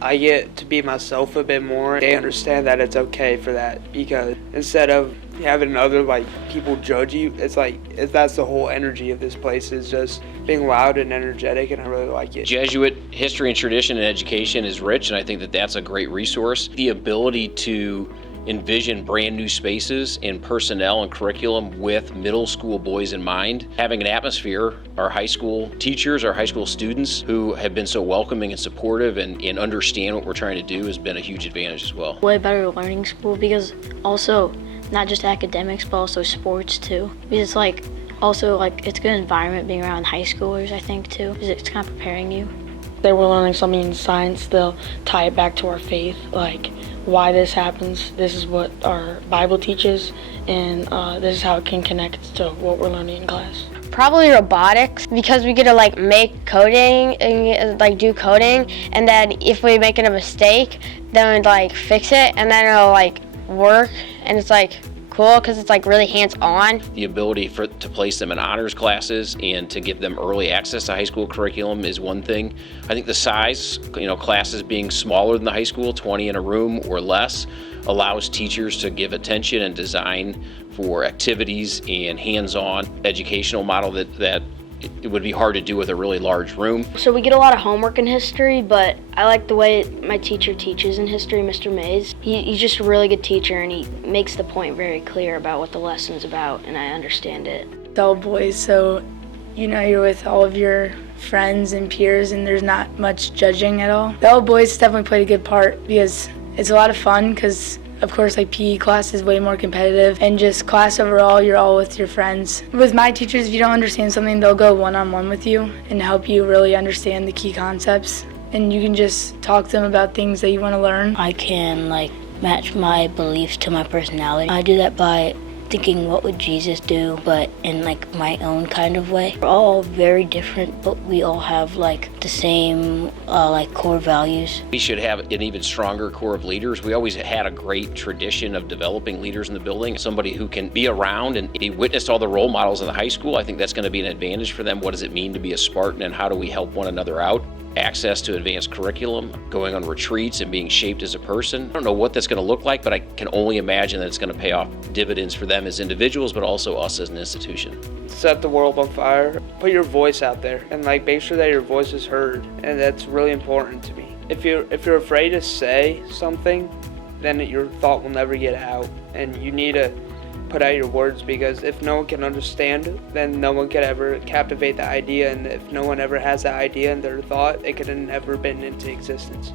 I get to be myself a bit more. They understand that it's okay for that, because instead of having other people judge you, it's that's the whole energy of this place, is just being loud and energetic, and I really like it. Jesuit history and tradition and education is rich, and I think that that's a great resource. The ability to envision brand new spaces and personnel and curriculum with middle school boys in mind. Having an atmosphere, our high school teachers, our high school students who have been so welcoming and supportive and understand what we're trying to do has been a huge advantage as well. Way better learning school, because also not just academics but also sports too. Because it's a good environment being around high schoolers, I think too, because it's kind of preparing you. They were learning something in science, they'll tie it back to our faith, like why this happens, this is what our Bible teaches, and this is how it can connect to what we're learning in class. Probably robotics, because we get to make coding and do coding, and then if we make a mistake, then we fix it, and then it'll work, and it's cool because it's really hands-on. The ability to place them in honors classes and to give them early access to high school curriculum is one thing. I think the size, classes being smaller than the high school, 20 in a room or less, allows teachers to give attention and design for activities and hands-on educational model that it would be hard to do with a really large room. So we get a lot of homework in history, but I like the way my teacher teaches in history, Mr. Mays. He's just a really good teacher, and he makes the point very clear about what the lesson's about, and I understand it. It's all boys, so you're with all of your friends and peers, and there's not much judging at all. The all boys definitely played a good part, because it's a lot of fun, because of course, PE class is way more competitive, and just class overall, you're all with your friends. With my teachers, if you don't understand something, they'll go one-on-one with you and help you really understand the key concepts, and you can just talk to them about things that you want to learn. I can match my beliefs to my personality. I do that by thinking, what would Jesus do, but in my own kind of way. We're all very different, but we all have the same core values. We should have an even stronger core of leaders. We always had a great tradition of developing leaders in the building, somebody who can be around and be witness to all the role models in the high school. I think that's going to be an advantage for them. What does it mean to be a Spartan, and how do we help one another out? Access to advanced curriculum, going on retreats and being shaped as a person. I don't know what that's going to look like, but I can only imagine that it's going to pay off dividends for them as individuals, but also us as an institution. Set the world on fire. Put your voice out there, and make sure that your voice is heard, and that's really important to me. If you're afraid to say something, then your thought will never get out, and you need to put out your words, because if no one can understand, then no one can ever captivate the idea, and if no one ever has that idea in their thought, it could have never been into existence.